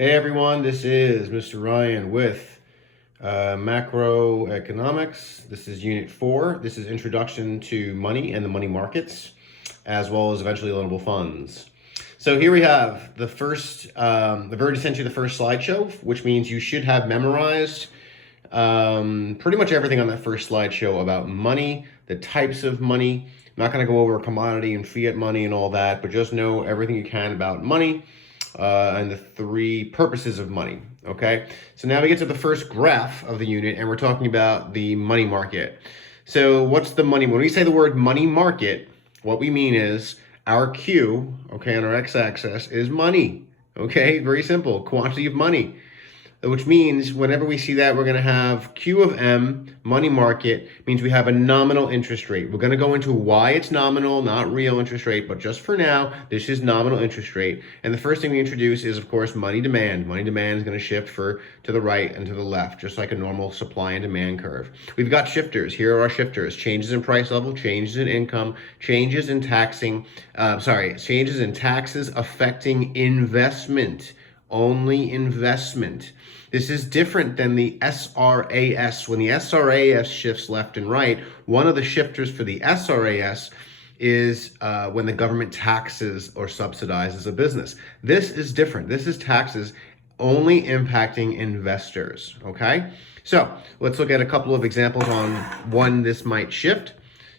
Hey everyone, this is Mr. Ryan with Macroeconomics. This is Unit 4. This is Introduction to Money and the Money Markets, as well as eventually loanable funds. So here we have the first, I've already sent you the first slideshow, which means you should have memorized pretty much everything on that first slideshow about money, the types of money. I'm not going to go over commodity and fiat money and all that, but just know everything you can about money. And the three purposes of money, okay? So now we get to the first graph of the unit, and we're talking about the money market. So what's the money? When we say the word money market, what we mean is our Q, okay, on our x-axis is money, okay? Very simple, quantity of money. Which means whenever we see that, we're going to have Q of M, money market, means we have a nominal interest rate. We're going to go into why it's nominal, not real interest rate, but just for now, this is nominal interest rate. And the first thing we introduce is, of course, money demand. Money demand is going to shift to the right and to the left, just like a normal supply and demand curve. We've got shifters. Here are our shifters. Changes in price level, changes in income, changes in changes in taxes affecting investment. Only investment. This is different than the SRAS. When the SRAS shifts left and right, one of the shifters for the SRAS is when the government taxes or subsidizes a business. This is different. This is taxes only impacting investors, okay? So let's look at a couple of examples on when this might shift.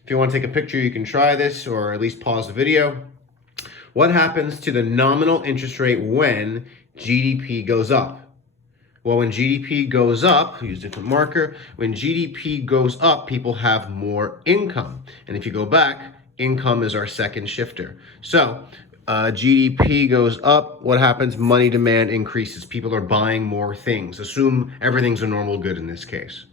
If you want to take a picture, you can try this or at least pause the video. What happens to the nominal interest rate when GDP goes up? Well, when GDP goes up, use a different marker. When GDP goes up, people have more income. And if you go back, income is our second shifter. So GDP goes up. What happens? Money demand increases. People are buying more things. Assume everything's a normal good in this case.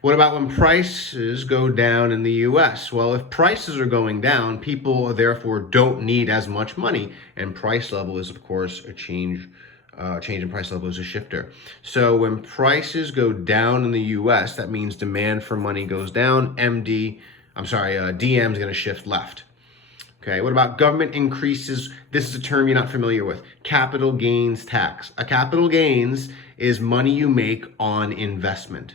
What about when prices go down in the US? Well, if prices are going down, people therefore don't need as much money, and price level is, of course, a change in price level is a shifter. So when prices go down in the US, that means demand for money goes down. DM is going to shift left. Okay, what about government increases? This is a term you're not familiar with. Capital gains tax. A capital gains is money you make on investment.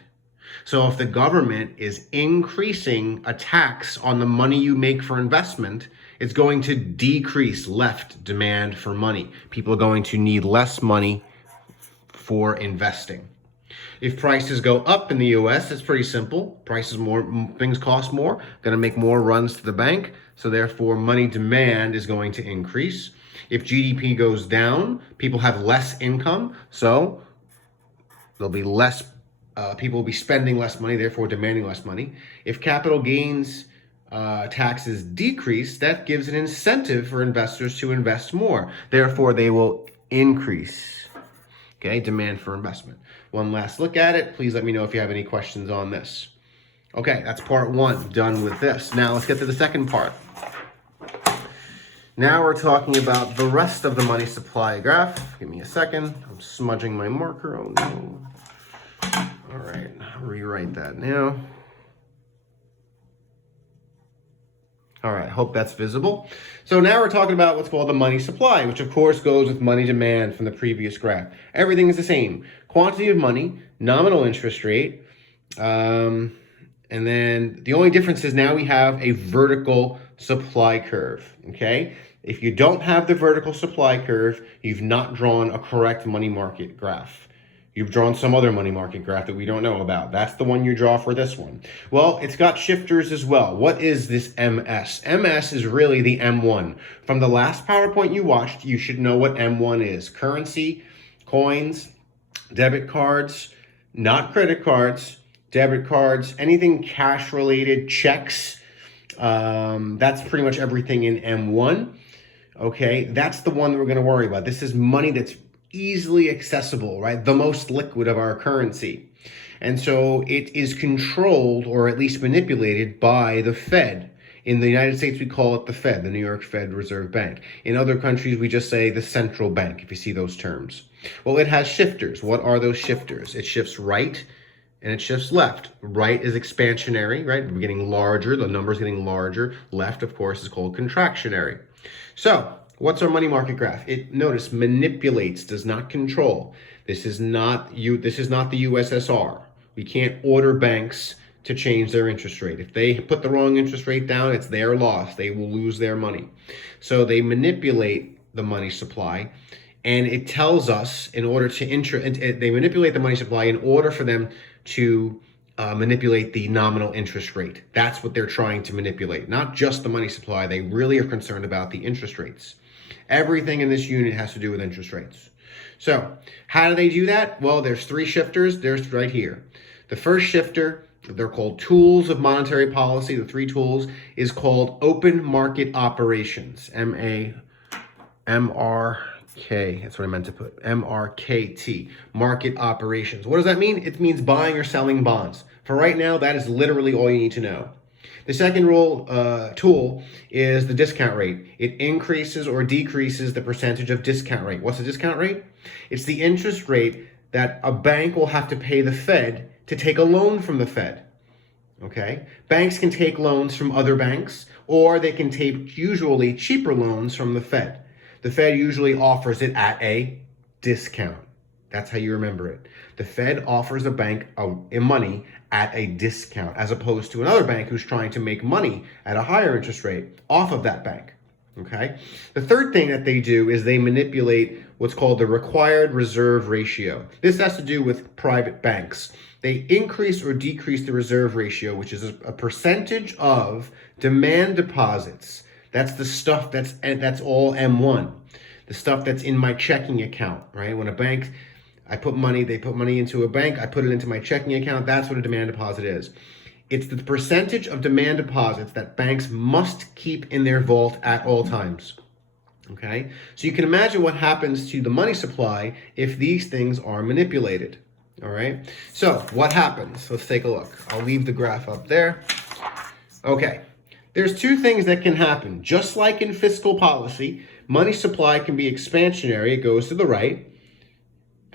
So if the government is increasing a tax on the money you make for investment, it's going to decrease left demand for money. People are going to need less money for investing. If prices go up in the US, it's pretty simple. Things cost more, going to make more runs to the bank. So therefore, money demand is going to increase. If GDP goes down, people have less income. So there'll be less people will be spending less money, therefore demanding less money. If capital gains taxes decrease, that gives an incentive for investors to invest more. Therefore, they will increase, demand for investment. One last look at it. Please let me know if you have any questions on this. Okay, that's part one, done with this. Now let's get to the second part. Now we're talking about the rest of the money supply graph. Give me a second. I'm smudging my marker. Oh no. All right, I'll rewrite that now. All right, hope that's visible. So now we're talking about what's called the money supply, which of course goes with money demand from the previous graph. Everything is the same. Quantity of money, nominal interest rate, and then the only difference is now we have a vertical supply curve, okay? If you don't have the vertical supply curve, you've not drawn a correct money market graph. You've drawn some other money market graph that we don't know about. That's the one you draw for this one. Well, it's got shifters as well. What is this MS? MS is really the M1. From the last PowerPoint you watched, you should know what M1 is. Currency, coins, debit cards, not credit cards, debit cards, anything cash related, checks. That's pretty much everything in M1. Okay, that's the one that we're going to worry about. This is money that's easily accessible, right? The most liquid of our currency. And so it is controlled or at least manipulated by the Fed. In the United States, we call it the Fed, the New York Fed Reserve Bank. In other countries, we just say the central bank, if you see those terms. Well, it has shifters. What are those shifters? It shifts right and it shifts left. Right is expansionary, right? We're getting larger, the number's getting larger. Left, of course, is called contractionary. So What's our money market graph? It, notice, manipulates, does not control. This is not the USSR. We can't order banks to change their interest rate. If they put the wrong interest rate down, it's their loss. They will lose their money. So they manipulate the money supply, and it tells us in order to they manipulate the money supply in order for them to manipulate the nominal interest rate. That's what they're trying to manipulate, not just the money supply. They really are concerned about the interest rates. Everything in this unit has to do with interest rates. So how do they do that? Well, there's three shifters. There's right here. The first shifter, they're called tools of monetary policy. The three tools is called open market operations. M-R-K, that's what I meant to put. M-R-K-T, market operations. What does that mean? It means buying or selling bonds. For right now, that is literally all you need to know. The second tool is the discount rate. It increases or decreases the percentage of discount rate. What's the discount rate? It's the interest rate that a bank will have to pay the Fed to take a loan from the Fed. Okay? Banks can take loans from other banks, or they can take usually cheaper loans from the Fed. The Fed usually offers it at a discount. That's how you remember it. The Fed offers a bank money at a discount, as opposed to another bank who's trying to make money at a higher interest rate off of that bank. Okay? The third thing that they do is they manipulate what's called the required reserve ratio. This has to do with private banks. They increase or decrease the reserve ratio, which is a percentage of demand deposits. That's the stuff that's all M1. The stuff that's in my checking account, right? When a bank, they put money into a bank, I put it into my checking account. That's what a demand deposit is. It's the percentage of demand deposits that banks must keep in their vault at all times. Okay? So you can imagine what happens to the money supply if these things are manipulated. All right? So what happens? Let's take a look. I'll leave the graph up there. Okay. There's two things that can happen. Just like in fiscal policy, money supply can be expansionary, it goes to the right,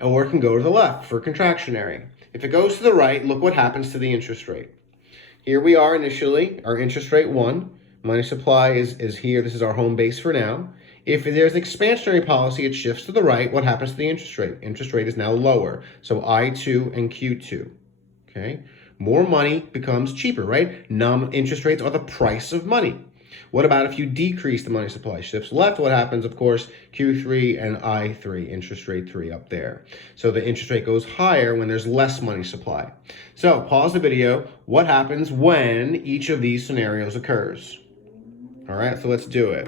or it can go to the left for contractionary. If it goes to the right, look what happens to the interest rate. Here we are initially, our interest rate 1. Money supply is here. This is our home base for now. If there's expansionary policy, it shifts to the right. What happens to the interest rate? Interest rate is now lower. So I2 and Q2. Okay? More money becomes cheaper, right? Interest rates are the price of money. What about if you decrease the money supply? Shifts left. What happens? Of course, Q3 and I3, interest rate 3 up there. So the interest rate goes higher when there's less money supply. So pause the video. What happens when each of these scenarios occurs? All right, so let's do it.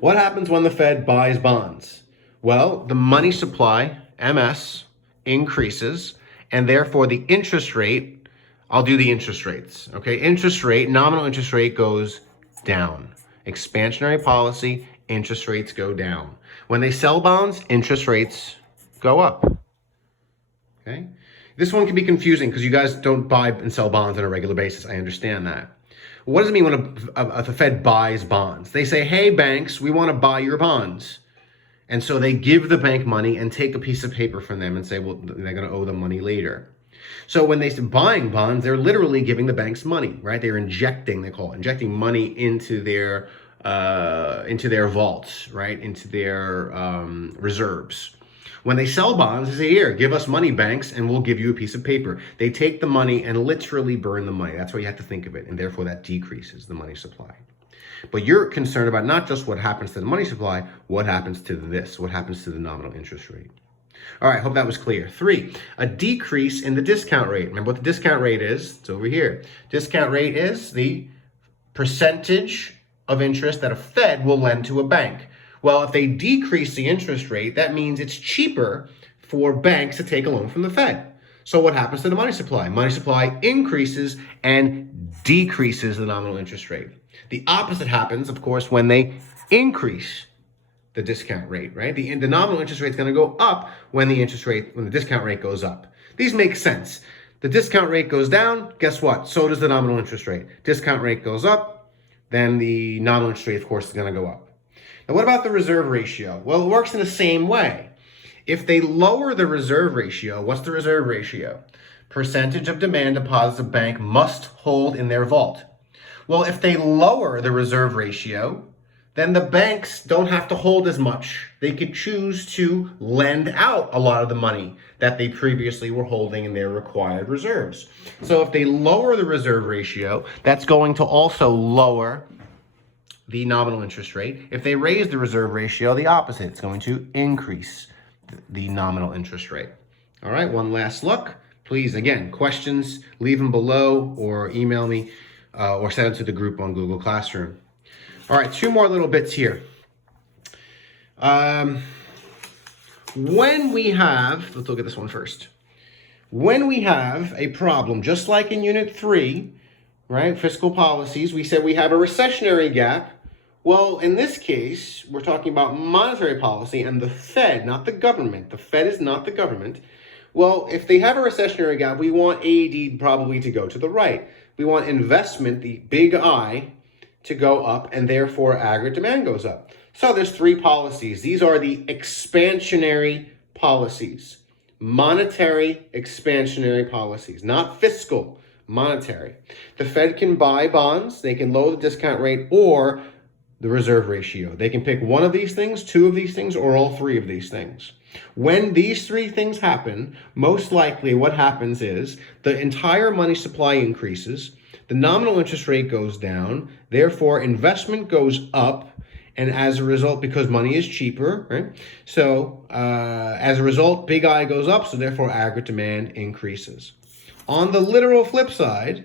What happens when the Fed buys bonds? Well, the money supply, MS, increases, and therefore the interest rate, I'll do the interest rates, okay? Interest rate, nominal interest rate goes down. Expansionary policy, interest rates go down. When they sell bonds, interest rates go up, okay? This one can be confusing because you guys don't buy and sell bonds on a regular basis. I understand that. What does it mean when the Fed buys bonds? They say, hey, banks, we want to buy your bonds. And so they give the bank money and take a piece of paper from them and say, well, they're going to owe them money later. So when they say buying bonds, they're literally giving the banks money, right? They're injecting, they call it, injecting money into their vaults, right? Into their reserves. When they sell bonds, they say, here, give us money, banks, and we'll give you a piece of paper. They take the money and literally burn the money. That's why you have to think of it. And therefore, that decreases the money supply. But you're concerned about not just what happens to the money supply, what happens to this, what happens to the nominal interest rate. All right, hope that was clear. 3, a decrease in the discount rate. Remember what the discount rate is? It's over here. Discount rate is the percentage of interest that a Fed will lend to a bank. Well, if they decrease the interest rate, that means it's cheaper for banks to take a loan from the Fed. So what happens to the money supply? Money supply increases and decreases the nominal interest rate. The opposite happens, of course, when they increase the discount rate, right? The nominal interest rate is going to go up when the discount rate goes up. These make sense. The discount rate goes down, guess what? So does the nominal interest rate. Discount rate goes up, then the nominal interest rate, of course, is going to go up. Now, what about the reserve ratio? Well, it works in the same way. If they lower the reserve ratio, what's the reserve ratio? Percentage of demand deposits a bank must hold in their vault. Well, if they lower the reserve ratio, then the banks don't have to hold as much. They could choose to lend out a lot of the money that they previously were holding in their required reserves. So if they lower the reserve ratio, that's going to also lower the nominal interest rate. If they raise the reserve ratio, the opposite. It's going to increase the nominal interest rate. All right, one last look. Please, again, questions, leave them below or email me or send it to the group on Google Classroom. All right, two more little bits here. When we have, let's look at this one first. When we have a problem, just like in Unit 3, right, fiscal policies, we said we have a recessionary gap. Well, in this case, we're talking about monetary policy and the Fed, not the government. The Fed is not the government. Well, if they have a recessionary gap, we want AD probably to go to the right. We want investment, the big I, to go up, and therefore aggregate demand goes up. So there's three policies. These are the expansionary policies. Monetary expansionary policies, not fiscal, monetary. The Fed can buy bonds, they can lower the discount rate or the reserve ratio. They can pick one of these things, two of these things, or all three of these things. When these three things happen, most likely what happens is the entire money supply increases, the nominal interest rate goes down, therefore investment goes up, and as a result, because money is cheaper, right? So as a result, big I goes up, so therefore aggregate demand increases. On the literal flip side,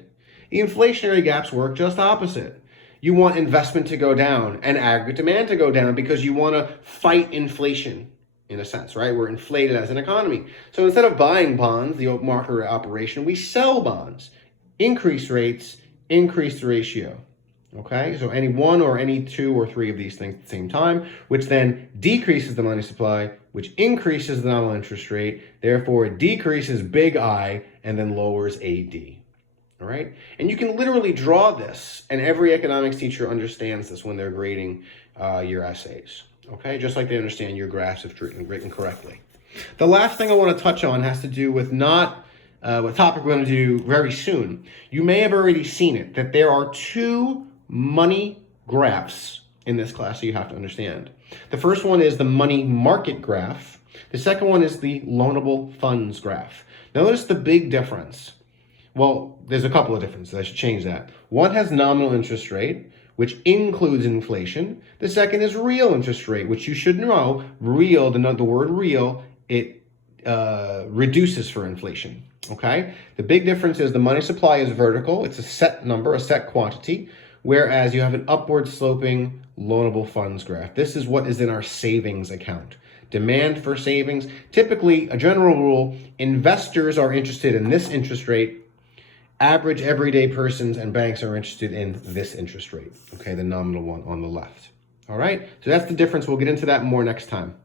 the inflationary gaps work just opposite. You want investment to go down and aggregate demand to go down because you want to fight inflation, in a sense, right? We're inflated as an economy. So instead of buying bonds, the open market operation, we sell bonds. Increase rates, increase the ratio. Okay, so any one or any two or three of these things at the same time, which then decreases the money supply, which increases the nominal interest rate. Therefore, it decreases big I and then lowers AD. All right, and you can literally draw this, and every economics teacher understands this when they're grading your essays. Okay, just like they understand your graphs if written correctly. The last thing I want to touch on has to do with not what topic we're going to do very soon. You may have already seen it, that there are two money graphs in this class that you have to understand. The first one is the money market graph. The second one is the loanable funds graph. Notice the big difference. Well, there's a couple of differences. I should change that. One has nominal interest rate, which includes inflation. The second is real interest rate, which you should know. Real, the word real, it reduces for inflation. Okay? The big difference is the money supply is vertical. It's a set number, a set quantity, whereas you have an upward sloping loanable funds graph. This is what is in our savings account. Demand for savings. Typically, a general rule, investors are interested in this interest rate. Average everyday persons and banks are interested in this interest rate. Okay, the nominal one on the left. All right, so that's the difference. We'll get into that more next time.